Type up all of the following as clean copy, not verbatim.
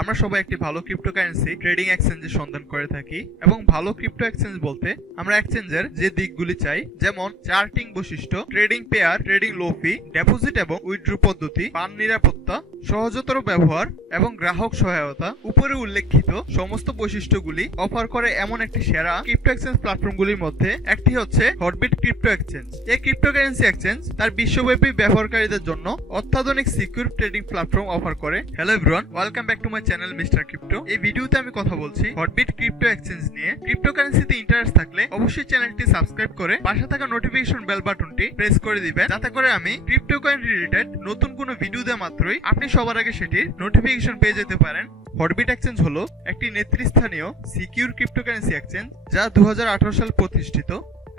আমরা সবাই একটি ভালো ক্রিপ্টোকারেন্সি ট্রেডিং এক্সচেঞ্জের সন্ধান করে থাকি এবং ভালো ক্রিপ্টো এক্সচেঞ্জ বলতে আমরা এক্সচেঞ্জের যে দিকগুলি চাই যেমন চার্টিং বৈশিষ্ট্য, ট্রেডিং পেয়ার, ট্রেডিং লো ফি, ডিপোজিট এবং উইথড্র পদ্ধতি, পান নিরাপত্তা, সহজতর ব্যবহার এবং গ্রাহক সহায়তা। উপরে উল্লেখিত সমস্ত বৈশিষ্ট্যগুলি অফার করে এমন একটি সেরা ক্রিপ্টো এক্সচেঞ্জ প্ল্যাটফর্মগুলির মধ্যে একটি হচ্ছে হটবিট ক্রিপ্টো এক্সচেঞ্জ। এই ক্রিপ্টোকারেন্সি এক্সচেঞ্জ তার বিশ্বব্যাপী ব্যবহারকারীদের জন্য অত্যাধুনিক সিকিউর ট্রেডিং প্ল্যাটফর্ম অফার করে। Hello everyone, welcome back to my channel mr.crypto। এই ভিডিওতে আমি কথা বলছি হটবিট ক্রিপ্টো এক্সচেঞ্জ নিয়ে। ক্রিপ্টোকারেন্সিতে ইন্টারেস্ট থাকলে অবশ্যই চ্যানেলটি সাবস্ক্রাইব করে পাশে থাকা নোটিফিকেশন বেল বাটনটি প্রেস করে দিবেন, যাতে করে আমি ক্রিপ্টো কয়েন রিলেটেড নতুন কোনো ভিডিও দেওয়া মাত্রই আপনি সবার আগে সেটির নোটিফিকেশন পেয়ে যেতে পারেন। হটবিট এক্সচেঞ্জ হলো একটি নেতৃস্থানীয় সিকিউর ক্রিপ্টোকারেন্সি এক্সচেঞ্জ যা 2018 সালে প্রতিষ্ঠিত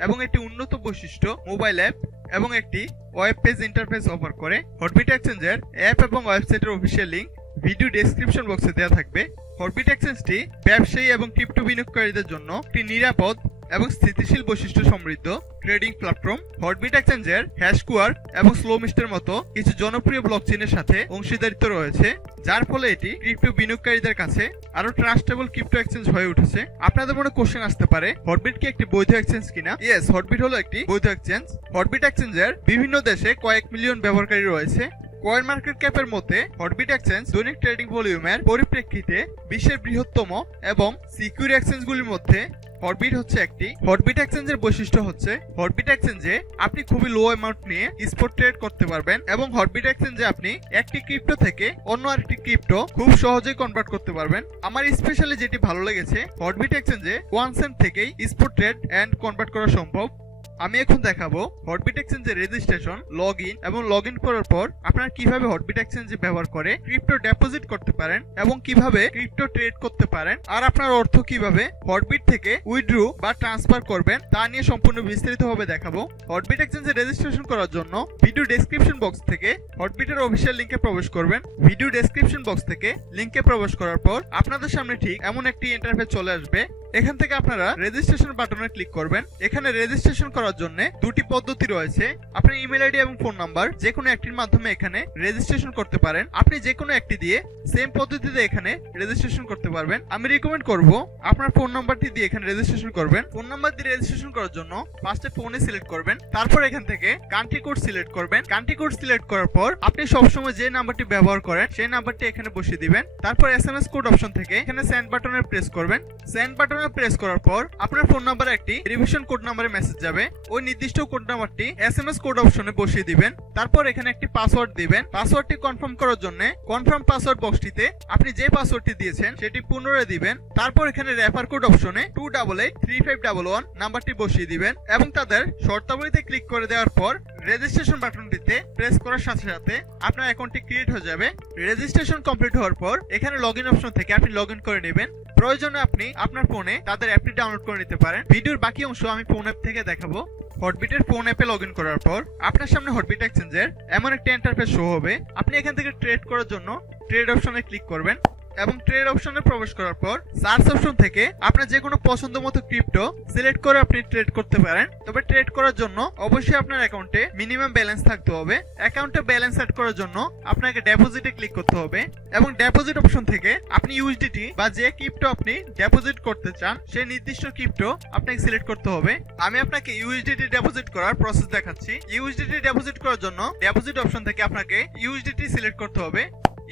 এবং একটি উন্নত বৈশিষ্ট্য মোবাইল অ্যাপ এবং একটি ওয়েব পেজ ইন্টারফেস অফার করে। হটবিট এক্সচেঞ্জের অ্যাপ এবং ওয়েবসাইটের অফিসিয়াল লিংক ভিডিও ডেসক্রিপশন বক্সে দেওয়া থাকবে। হটবিট এক্সচেঞ্জটি ব্যবসায়ী এবং ক্রিপ্টো বিনিয়োগকারীদের জন্য একটি নিরাপদ এবং স্থিতিশীল বৈশিষ্ট্য সমৃদ্ধ ট্রেডিং প্ল্যাটফর্ম। হটবিট এক্সচেঞ্জের হ্যাশকুয়ার্ক এবং স্লোমিস্টের মতো কিছু জনপ্রিয় ব্লকচেইনের সাথে অংশীদারিত্ব রয়েছে, যার ফলে এটি ক্রিপ্টো বিনিয়োগকারীদের কাছে আরো ট্রাস্টেবল ক্রিপ্টো এক্সচেঞ্জ হয়ে উঠেছে। আপনাদের মনে কোশ্চেন আসতে পারে, হটবিট কি একটি বৈধ এক্সচেঞ্জ কিনা? ইয়েস, হটবিট হলো একটি বৈধ এক্সচেঞ্জ। হটবিট এক্সচেঞ্জের বিভিন্ন দেশে কয়েক মিলিয়ন ব্যবহারকারী রয়েছে। কয়েন মার্কেট ক্যাপের মধ্যে হটবিট এক্সচেঞ্জ দৈনিক ট্রেডিং ভলিউমের পরিপ্রেক্ষিতে বিশ্বের বৃহত্তম এবং সিকিউর এক্সচেঞ্জগুলির মধ্যে হটবিট হচ্ছে একটি। হটবিট এক্সচেঞ্জের বৈশিষ্ট্য হচ্ছে হটবিট এক্সচেঞ্জে আপনি খুবই লো অ্যামাউন্ট নিয়ে স্পট ট্রেড করতে পারবেন এবং হটবিট এক্সচেঞ্জে আপনি একটি ক্রিপ্টো থেকে অন্য আরেকটি ক্রিপ্টো খুব সহজেই কনভার্ট করতে পারবেন। আমার স্পেশালি যেটি ভালো লেগেছে, হটবিট এক্সচেঞ্জে 1 সেন্ট থেকেই স্পট ট্রেড এন্ড কনভার্ট করা সম্ভব। আমি এখন দেখাবো হটবিট এক্সচেঞ্জের রেজিস্ট্রেশন, লগ ইন করার পর আপনারা কিভাবে হটবিট এক্সচেঞ্জে ব্যবহার করে ক্রিপ্টো ডিপোজিট করতে পারেন এবং কিভাবে ক্রিপ্টো ট্রেড করতে পারেন, আর আপনার অর্থ কিভাবে হটবিট থেকে উইথড্র বা ট্রান্সফার করবেন তা নিয়ে সম্পূর্ণ বিস্তারিতভাবে দেখাবো। হটবিট এক্সচেঞ্জে রেজিস্ট্রেশন করার জন্য ভিডিও ডেসক্রিপশন বক্স থেকে হটবিটের অফিসিয়াল লিংকে প্রবেশ করবেন। ভিডিও ডেসক্রিপশন বক্স থেকে লিংকে প্রবেশ করার পর আপনাদের সামনে ঠিক এমন একটি ইন্টারফেস চলে আসবে। এখান থেকে আপনারা রেজিস্ট্রেশন বাটনে ক্লিক করবেন। এখানে রেজিস্ট্রেশন করার জন্য দুটি পদ্ধতি রয়েছে। আপনার ইমেল আইডি এবং ফোন নাম্বার যে কোনো একটির মাধ্যমে এখানে রেজিস্ট্রেশন করতে পারেন। আপনি যে কোনো একটি দিয়ে সেম পদ্ধতিতে এখানে রেজিস্ট্রেশন করতে পারবেন। আমি রিকমেন্ড করব আপনার ফোন নাম্বারটি দিয়ে এখানে রেজিস্ট্রেশন করবেন। ফোন নাম্বার দিয়ে রেজিস্ট্রেশন করার জন্য ফার্স্টে ফোনে সিলেক্ট করবেন, তারপর এখান থেকে কান্ট্রি কোড সিলেক্ট করবেন। কান্ট্রি কোড সিলেক্ট করার পর আপনি সবসময় যে নাম্বারটি ব্যবহার করেন সেই নাম্বারটি এখানে বসিয়ে দিবেন। তারপর এসএমএস কোড অপশন থেকে এখানে সেন্ড বাটনে প্রেস করবেন। সেন্ড বাটনে প্রেস করার পর আপনার ফোন নাম্বারে একটি রিভিশন কোড নাম্বারে মেসেজ যাবে। ওই নির্দিষ্ট কোড নাম্বারটি এসএমএস কোড অপশনে বসিয়ে দিবেন। তারপর এখানে একটি পাসওয়ার্ড দিবেন। পাসওয়ার্ডটি কনফার্ম করার জন্য কনফার্ম পাসওয়ার্ড বক্সটিতে আপনি যে পাসওয়ার্ডটি দিয়েছেন সেটি পুনরায় দিবেন। তারপর এখানে রেফার কোড অপশনে 2883511 নাম্বারটি বসিয়ে দিবেন এবং তাদের শর্তাবলীতে ক্লিক করে দেওয়ার পর রেজিস্ট্রেশন বাটনটিতে প্রেস করার সাথে সাথে আপনার অ্যাকাউন্টটি ক্রিয়েট হয়ে যাবে। রেজিস্ট্রেশন কমপ্লিট হওয়ার পর এখানে লগইন অপশন থেকে আপনি লগইন করে নেবেন। প্রয়োজনে আপনি আপনার ফোনে তাদের অ্যাপটি ডাউনলোড করে নিতে পারেন। ভিডিওর বাকি অংশ আমি ফোন অ্যাপ থেকে দেখাবো। হটবিটের ফোন অ্যাপে লগইন করার পর আপনার সামনে হটবিট এক্সচেঞ্জের এমন একটা ইন্টারফেস শো হবে। আপনি এখান থেকে ট্রেড করার জন্য ট্রেড অপশনে ক্লিক করবেন এবং ট্রেড অপশনে প্রবেশ করার পর সার্চ অপশন থেকে আপনার যে কোনো পছন্দ মতো ক্রিপ্টো সিলেক্ট করে আপনি ট্রেড করতে পারেন। তবে ট্রেড করার জন্য অবশ্যই আপনার অ্যাকাউন্টে মিনিমাম ব্যালেন্স থাকতে হবে। অ্যাকাউন্টে ব্যালেন্স সেট করার জন্য আপনাকে ডিপোজিটে ক্লিক করতে হবে এবং ডিপোজিট অপশন থেকে আপনি ইউএসডিটি বা যে ক্রিপ্টো আপনি ডিপোজিট করতে চান সেই নির্দিষ্ট ক্রিপ্টো আপনাকে সিলেক্ট করতে হবে। আমি আপনাকে ইউএসডিটি ডিপোজিট করার প্রসেস দেখাচ্ছি। ইউএসডিটি ডিপোজিট করার জন্য ডিপোজিট অপশন থেকে আপনাকে ইউএসডিটি সিলেক্ট করতে হবে।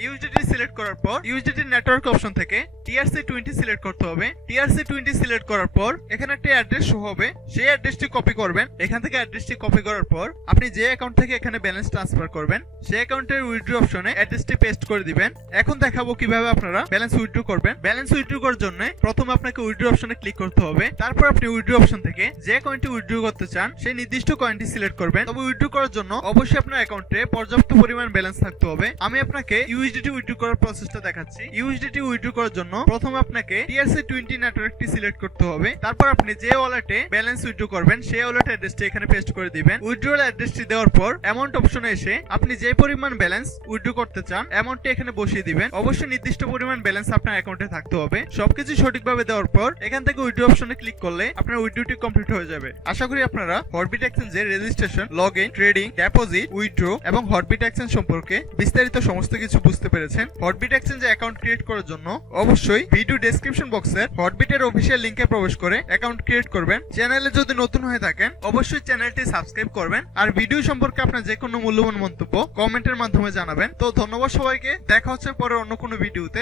ইউএসডিটি সিলেক্ট করার পর ইউএসডিটি নেটওয়ার্ক অপশন থেকে TRC20 সিলেক্ট করতে হবে। TRC20 সিলেক্ট করার পর এখানে একটা অ্যাড্রেস শো হবে, সেই অ্যাড্রেসটি কপি করবেন। এখান থেকে অ্যাড্রেসটি কপি করার পর আপনি যে অ্যাকাউন্ট থেকে এখানে ব্যালেন্স ট্রান্সফার করবেন সেই অ্যাকাউন্টের উইথড্র অপশনে অ্যাড্রেসটি পেস্ট করে দিবেন। এখন দেখাবো কিভাবে আপনারা ব্যালেন্স উইথড্র করবেন। ব্যালেন্স উইথড্র করার জন্য প্রথমে আপনাকে উইথড্র অপশনে ক্লিক করতে হবে। তারপর আপনি উইথড্র অপশন থেকে যে কয়েনটি উইথড্র করতে চান সেই নির্দিষ্ট কয়েনটি সিলেক্ট করবেন। তবে উইথড্র করার জন্য অবশ্যই আপনার অ্যাকাউন্টে পর্যাপ্ত পরিমাণ ব্যালেন্স থাকতে হবে। আমি আপনাকে ইউএসডিটি উইথড্র করার প্রসেসটা দেখাচ্ছি। ইউএসডিটি উইথড্র করার জন্য প্রথমে আপনাকে TRC20 নেটওয়ার্কটি সিলেক্ট করতে হবে। তারপর আপনি যে ওয়ালেটে ব্যালেন্স উইথড্র করবেন সেই ওয়ালেট অ্যাড্রেসটি এখানে পেস্ট করে দিবেন। উইথড্রল অ্যাড্রেসটি দেওয়ার পর অ্যামাউন্ট অপশনে এসে আপনি যে পরিমাণ ব্যালেন্স উইথড্র করতে চান অ্যামাউন্টটি এখানে বসিয়ে দিবেন। অবশ্যই নির্দিষ্ট পরিমাণ ব্যালেন্স আপনার অ্যাকাউন্টে থাকতে হবে। সবকিছু সঠিকভাবে দেওয়ার পর এখান থেকে উইথড্র অপশনে ক্লিক করলে আপনার উইথড্রটি কমপ্লিট হয়ে যাবে। আশা করি আপনারা হটবিট এক্সচেঞ্জের registration, login, trading, deposit, withdraw এবং হটবিট এক্সচেঞ্জ সম্পর্কে বিস্তারিত সমস্ত কিছু বুঝতে পেরেছেন। হটবিট এক্সচেঞ্জে অ্যাকাউন্ট ক্রিয়েট করার জন্য অবশ্যই ভিডিও ডেসক্রিপশন বক্সের হটবিটের অফিসিয়াল লিংকে প্রবেশ করে অ্যাকাউন্ট ক্রিয়েট করবেন। চ্যানেলে যদি নতুন হয়ে থাকেন অবশ্যই চ্যানেলটি সাবস্ক্রাইব করবেন আর ভিডিও সম্পর্কে আপনার যে কোনো মূল্যবান মন্তব্য কমেন্টের মাধ্যমে জানাবেন। তো ধন্যবাদ সবাইকে, দেখা হচ্ছে পরে অন্য কোনো ভিডিওতে।